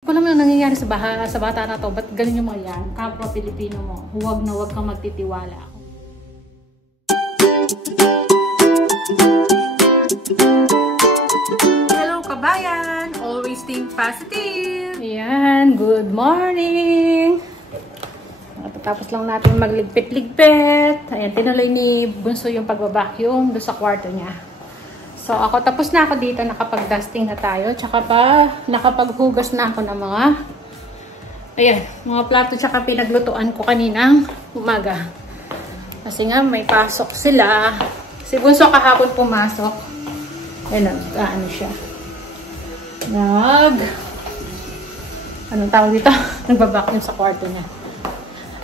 Kung alam mo yung nangyayari sa bata na to, ba't ganun yung mga yan? Kapwa Pilipino mo, huwag na huwag kang magtitiwala. Hello kabayan! Always think positive! Ayan, good morning! Tapos lang natin magligpit-ligpit. Ayan, tinuloy ni Bunso yung pagbabacuum doon sa kwarto niya. So, tapos na ako dito, nakapag-dusting na tayo. Tsaka pa, nakapaghugas na ako ng mga plato tsaka pinaglutuan ko kaninang umaga. Kasi nga, may pasok sila. Si Bunso kahapon pumasok. Ayan, ano siya. Anong tawag dito? Nagbabacuum sa kwarto niya.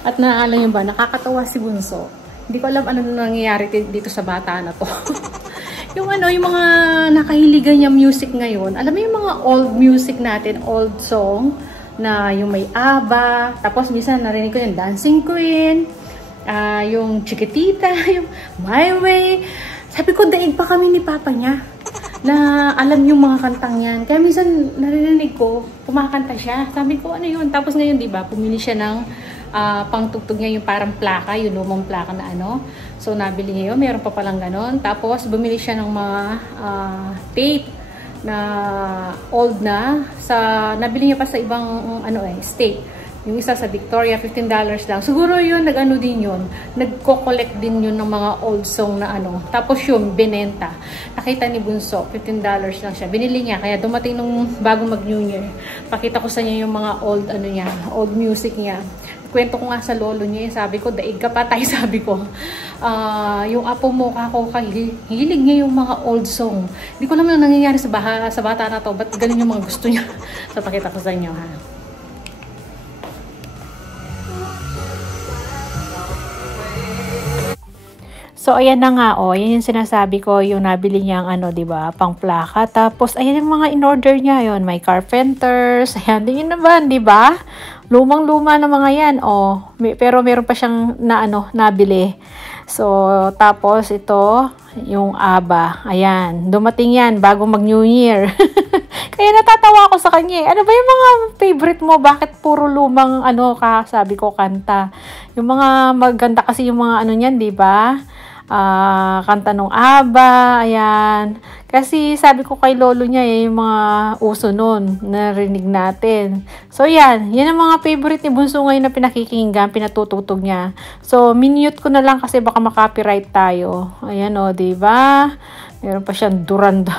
At naaalala nyo ba, nakakatawa si Bunso. Hindi ko alam ano nangyayari dito sa bata na to. yung mga nakahiligan niya music ngayon. Alam mo yung mga old music natin, old song, na yung may ABBA, tapos minsan narinig ko yung Dancing Queen, yung Chiquitita, yung My Way. Sabi ko, daig pa kami ni Papa niya na alam yung mga kantang yan. Kaya minsan narinig ko, kumakanta siya. Sabi ko, ano yun? Tapos ngayon, di ba, pumili siya ng pangtugtog niya yung parang plaka, yung lumang plaka na ano. So, nabili niya yun. Meron pa palang ganon. Tapos, bumili siya ng mga tape na old na. Nabili niya pa sa ibang state. Yung isa sa Victoria, $15 lang. Siguro yun, nag-ano din yun. Nagko-collect din yun ng mga old song na ano. Tapos yun, binenta. Nakita ni Bunso, $15 lang siya. Binili niya. Kaya dumating nung bago mag-New Year. Pakita ko sa niya yung mga old music niya. Kwento ko nga sa lolo niya, sabi ko, daig ka pa tayo, sabi ko. Yung apo mo, hilig niya yung mga old song. Hindi ko alam yung nangyayari sa bata na to, ba't ganun yung mga gusto niya. So, pakita ko sa inyo, ha. So, ayan na nga, yan yung sinasabi ko, yung nabili niyang diba, pang plaka. Tapos, ayan yung mga in-order niya, yun, may carpenters, ayan, din yun naman, diba? Lumang-luma na mga yan, pero meron pa siyang nabili. So, tapos ito, yung ABBA, ayan, dumating yan bago mag-New Year. Kaya natatawa ako sa kanya. Ano ba yung mga favorite mo? Bakit puro lumang sabi ko, kanta? Yung mga maganda kasi yung mga niyan, diba? Kanta nung ABBA, ayan. Kasi sabi ko kay lolo niya, yung mga uso nun, narinig natin. So, yan ang mga favorite ni Bunso ngayon na pinakikinggan, pinatutugtog niya. So, minute ko na lang kasi baka makopyright tayo. Ayan diba? Meron pa siyang Duranda.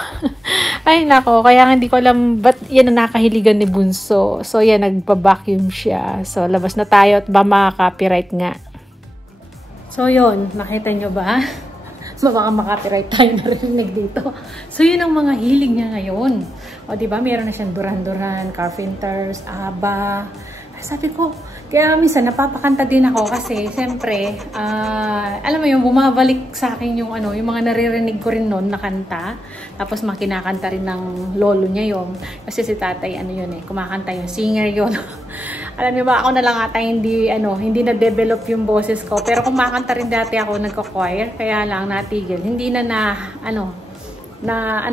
Ay, nako, kaya hindi ko alam ba't yan ang nakahiligan ni Bunso. So, yan, nagpa-vacuum siya. So, labas na tayo at ba makaka-copyright nga. So, yun. Nakita nyo ba? Baka makopyright tayo narinig dito. So, yun ang mga hilig niya ngayon. O, diba? Meron na siyang Duran-Duran, Carpenters, ABBA. Sabi ko, kaya minsan napapakanta din ako kasi, siyempre, alam mo yung bumabalik sa akin yung yung mga naririnig ko rin noon na kanta. Tapos, makinakanta rin ng lolo niya yun. Kasi si tatay, kumakanta yun. Singer yun. Alam niyo ba, ako na lang ata hindi na-develop yung boses ko. Pero kumakanta rin dati ako, nagko-choir. Kaya lang natigil. Hindi ano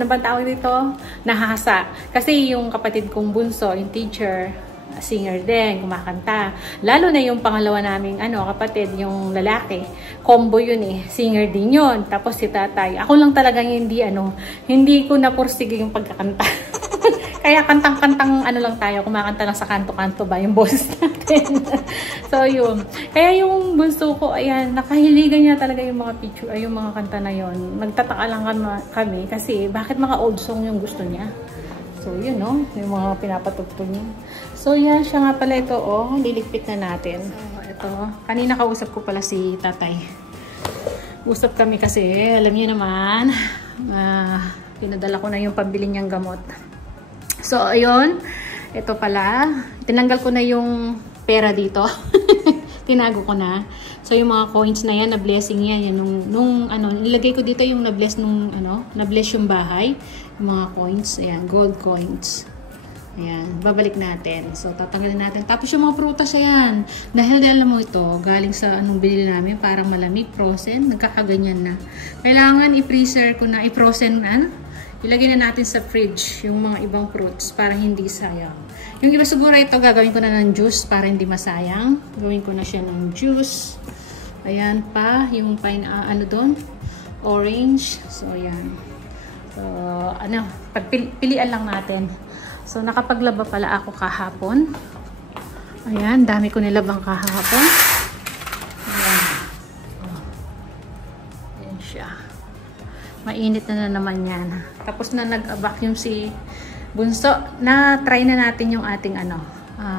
bang tawag dito? Nahasa. Kasi yung kapatid kong bunso, yung teacher, singer din, kumakanta. Lalo na yung pangalawa naming kapatid, yung lalaki. Combo yun singer din yun. Tapos si tatay. Ako lang talagang hindi ko napursige yung pagkakanta. Kaya kantang-kantang lang tayo, kumakanta lang sa kanto-kanto ba yung boses natin. So yun. Kaya yung bunso ko, ayan, nakahiligan niya talaga yung mga picture, yung mga kanta na yun. Nagtataka lang kami kasi bakit mga old song yung gusto niya. So yun yung mga pinapatugtog niya. So yan, siya nga pala ito liligpit na natin. So ito, kanina kausap ko pala si tatay. Usap kami kasi, alam niyo naman, pinadala ko na yung pambili niyang gamot. So, ayun. Ito pala. Tinanggal ko na yung pera dito. Tinago ko na. So, yung mga coins na yan, na-blessing yan. Yan nilagay ko dito yung na-bless na-bless yung bahay. Yung mga coins. Ayan, gold coins. Ayan, babalik natin. So, tatanggalin natin. Tapos yung mga prutas, ayan. Dahil alam mo ito, galing sa binili namin, parang malamig, frozen. Nagkakaganyan na. Kailangan i-freezer ko na, i-frozen ilagay na natin sa fridge yung mga ibang fruits para hindi sayang. Yung iba siguro ito, gagawin ko na ng juice para hindi masayang. Gawin ko na siya ng juice. Ayan pa, yung ano doon, orange. So, ayan. So, ano, pilian lang natin. So, nakapaglaba pala ako kahapon. Ayan, dami ko nilabang kahapon. Ayan. Ayan siya. Mainit na naman yan. Tapos na nag-vacuum si Bunso. Na-try na natin yung ating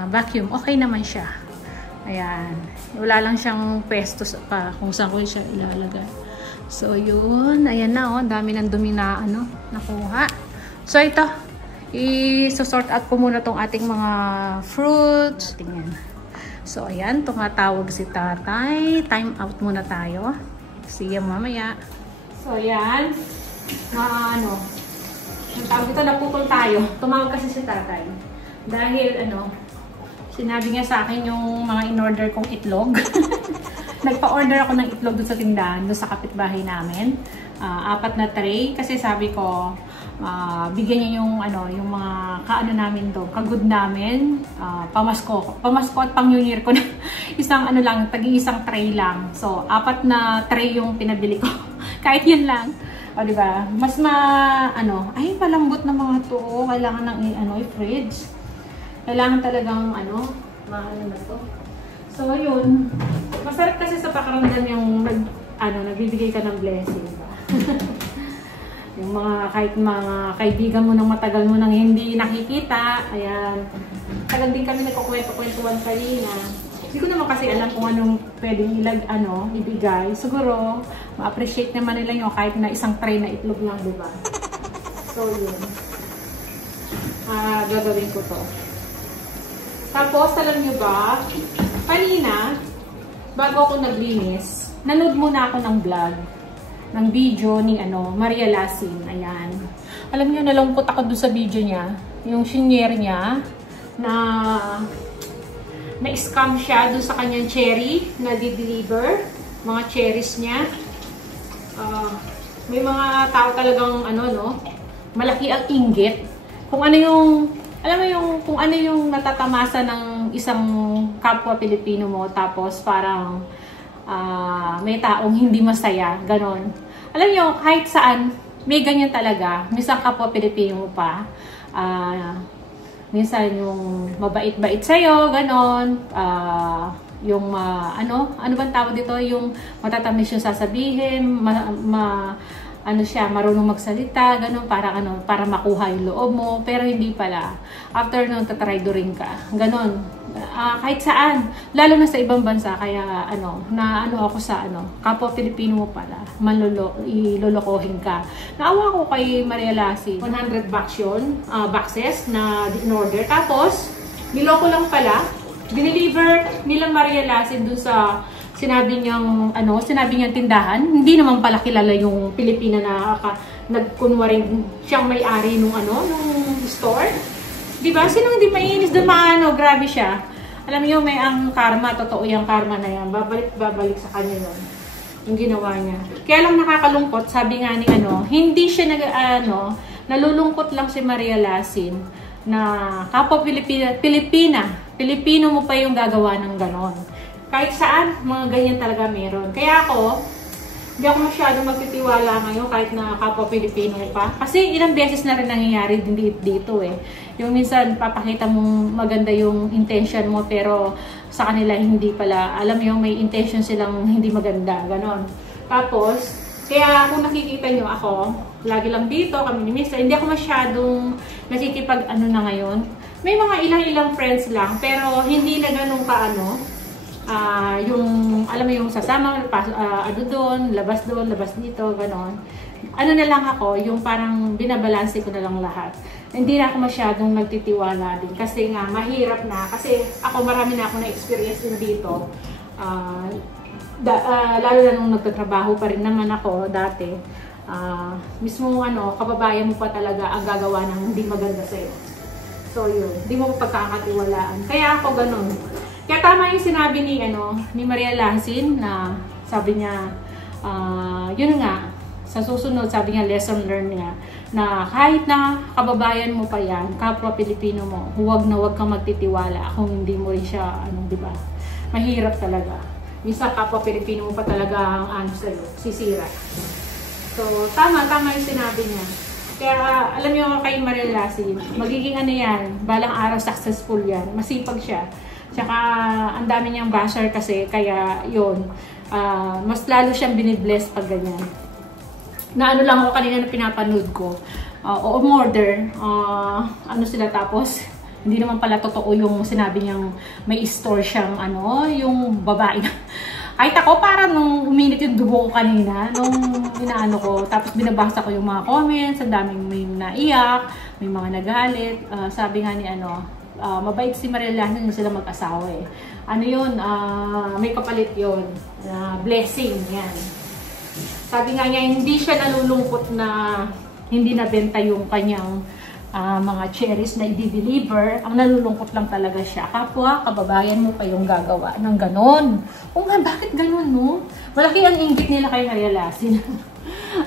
vacuum. Okay naman siya. Ayan. Wala lang siyang pesto pa kung saan ko siya ilalagay. So, yun. Ayan na, oh. Dami ng dumi na, nakuha. So, ito. I-sort out ko muna tong ating mga fruits. Tingnan. So, ayan. Tumatawag si tatay. Time out muna tayo. See you mamaya. So, ayan. Yung tawag dito, naputol tayo. Tumawag kasi si tatay. Dahil, sinabi niya sa akin yung mga in-order kong itlog. Nagpa-order ako ng itlog doon sa tindahan, doon sa kapitbahay namin. 4 na tray. Kasi sabi ko, bigyan niya yung mga kaano namin doon, kagud namin, pamasko at pang-New Year ko na. Isang tagi-isang tray lang. So, 4 na tray yung pinabili ko. Kahit yun lang. O, diba? Mas ay, palambot na mga to. Kailangan ng, i-fridge. Kailangan talagang, na to. So, yun. Masarap kasi sa pakiramdam yung, nagbibigay ka ng blessing. Diba? Yung kahit mga kaibigan mo ng matagal mo nang hindi nakikita. Ayan. Tagal din kami nagkukwento-kwentuhan kanina. Hindi ko naman kasi alam kung anong pwedeng ibigay. Siguro, ma-appreciate naman nila yung kahit na isang tray na itlog lang, diba? So, yun. Gagawin ko to. Tapos, alam nyo ba, kanina, bago ako naglinis, nanood muna ako ng vlog, ng video ni Maria Lasin. Ayan. Alam nyo, nalungkot ako doon sa video niya. Yung senior niya, na-scam siya doon sa kanyang cherry na di-deliver. Mga cherries niya. May mga tao talagang malaki ang inggit. Kung ano yung, alam mo yung, kung ano yung natatamasa ng isang kapwa Pilipino mo, tapos parang may taong hindi masaya, ganon. Alam nyo, kahit saan, may ganyan talaga. Minsan kapwa Pilipino mo pa. Minsan yung mabait-bait sa'yo, ganon. Yung ano bang tawag dito? Yung matatamis yung sasabihin, marunong magsalita, ganon, para makuha yung loob mo. Pero hindi pala. After nun, tatraydorin ka. Ganon. Kahit saan. Lalo na sa ibang bansa. Kaya, ako sa, kapwa Pilipino mo pala. Ilolokohin ka. Naawa ko kay Maria Lassin. 100 boxes na in-order. Tapos, niloko lang pala. Dineliver nila Maria Lassin dun sa sinabi niyang tindahan. Hindi naman pala kilala yung Pilipina na nagkunwaring siyang may-ari nung store. Diba? Sino hindi mainis doon grabe siya. Alam niyo, may ang karma, totoo yung karma na yan. Babalik sa kanya yun. Yung ginawa niya. Kaya lang nakakalungkot, sabi nga ni hindi siya nalulungkot lang si Maria Lassin na kapwa Pilipino mo pa yung gagawa ng ganon. Kahit saan, mga ganyan talaga meron. Kaya hindi ako masyadong magtitiwala ngayon kahit na kapwa Pilipino pa. Kasi ilang beses na rin nangyayari din dito eh. Yung minsan papakita mong maganda yung intention mo pero sa kanila hindi pala. Alam mo yung may intention silang hindi maganda. Ganon. Tapos, kaya kung nakikita nyo ako, lagi lang dito kami ni Mr. Hindi ako masyadong nakikipag na ngayon. May mga ilang friends lang pero hindi na ganun yung, alam mo yung sasama, doon, labas dito, ganon. Na lang ako, yung parang binabalanse ko na lang lahat. Hindi na ako masyadong nagtitiwala din. Kasi nga, mahirap na. Kasi ako, marami na ako na-experience din dito. Lalo na nung nagtatrabaho pa rin naman ako dati. Mismo kababayan mo pa talaga ang gagawa ng hindi maganda sa'yo. So yun, hindi mo pagkakatiwalaan. Kaya ako ganun. Kaya tama yung sinabi ni Maria Lassin na sabi niya, yun nga, sa susunod, sabi niya, lesson learned niya, na kahit na kababayan mo pa yan, kapwa Pilipino mo, huwag na huwag kang magtitiwala kung hindi mo rin siya, di ba? Mahirap talaga. Minsan kapwa Pilipino mo pa talaga ang sa'yo, sisira. So, tama yung sinabi niya. Kaya, alam niyo kay Mariela Lassin, magiging yan, balang araw successful yan, masipag siya. Tsaka, ang dami niyang basher kasi, kaya yun, mas lalo siyang binibless pag ganyan. Na lang ako kanina na pinapanood ko, o murder, sila tapos, hindi naman pala totoo yung sinabi niyang may store siyang yung babae na. Ay tako, parang nung uminit yung dugo ko kanina, nung inaano ko, tapos binabasa ko yung mga comments, ang daming may naiyak, may mga nagalit. Sabi nga ni mabait si Mariela Lassin, sila mag-asawa eh. May kapalit yun, blessing, yan. Sabi nga niya, hindi siya nalulungkot na hindi nabenta yung kanyang mga cherries na i-deliver. Ang nalulungkot lang talaga siya. Kapwa, kababayan mo pa yung gagawa ng ganon. O nga, bakit ganon, no? Malaki ang inggit nila kay Mariela Lassin.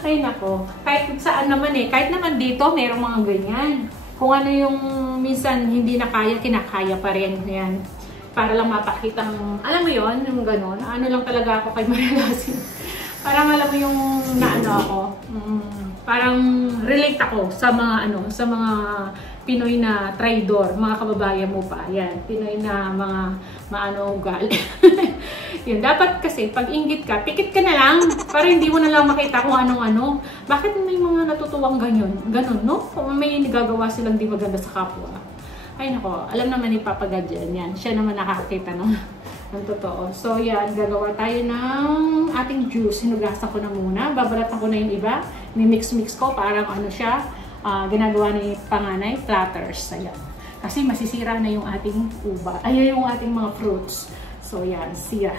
Ay nako, kahit saan naman kahit naman dito, mayroong mga ganyan. Kung ano yung minsan hindi na kaya, kinakaya pa rin yan. Para lang mapakita alam mo yon yung ganon. Lang talaga ako kay Mariela Lassin. Parang alam mo yung ako, parang relate ako sa mga sa mga Pinoy na traidor, mga kababayan mo pa. Yan, Pinoy na mga ugali. Yun, dapat kasi pag inggit ka, pikit ka na lang para hindi mo na lang makita kung anong-ano. Bakit may mga natutuwang ganon, no? Kung may nagagawa silang di maganda sa kapwa. Ay nako, alam naman ni Papa God yan. Siya naman nakakita ng totoo. So yan, gagawa tayo ng ating juice. Hinugasan ko na muna. Babalatan ko na yung iba. Mimix-mix ko. Parang siya. Ginagawa ni panganay, platters. Ayan. Kasi masisira na yung ating uba. Ayan yung ating mga fruits. So yan, sira.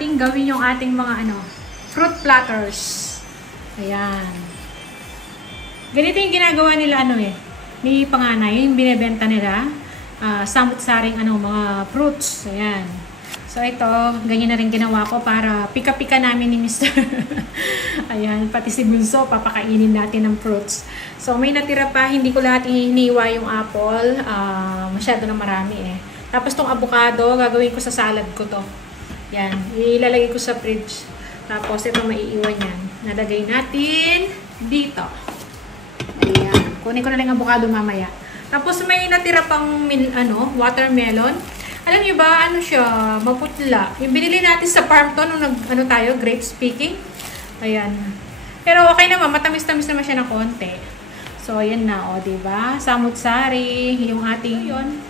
natin gawin yung ating mga fruit platters. Ayan. Ganito yung ginagawa nila ni panganay, yung binebenta nila. Samut-saring mga fruits. Ayan. So ito, ganyan na rin ginawa ko para pika-pika namin ni Mr. Ayan, pati si Bunso, papakainin natin ng fruits. So may natira pa, hindi ko lahat iniwa yung apple. Masyado na marami Tapos tong avocado, gagawin ko sa salad ko to. Yan, ilalagay ko sa fridge. Tapos ito maiiwan yan. Nalagay natin dito. Ayan, kunin ko na lang ang avocado mamaya. Tapos may natira pang watermelon. Alam niyo ba, ano siya, maputla. Yung binili natin sa farm to nung tayo, grapes picking. Ayan. Pero okay naman, matamis-tamis naman siya ng konti. So, ayan na, o, diba? Samut-sari, yung ating yun.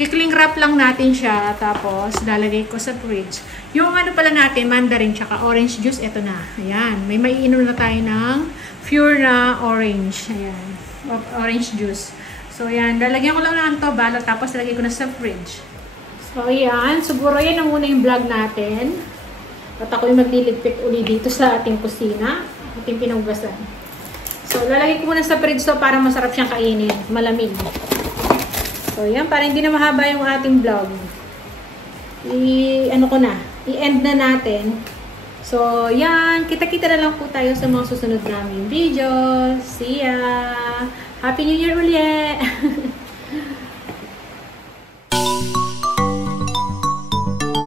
Kikling wrap lang natin siya, tapos lalagay ko sa fridge. Yung ano pala natin, mandarin tsaka orange juice, eto na. Ayan, may maiinom na tayo ng pure na orange. Ayan, orange juice. So, ayan, lalagyan ko lang ng to, balot, tapos lalagay ko na sa fridge. So, ayan, siguro yan na muna yung vlog natin. At ako yung magliligpit uli dito sa ating kusina, ating pinugasan. So, lalagay ko muna sa fridge to para masarap siyang kainin, malamig. So, yan, para hindi na mahaba yung ating vlog. I-end na natin. So, yan, kita-kita na lang po tayo sa mga susunod naming video. See ya! Happy New Year ulit!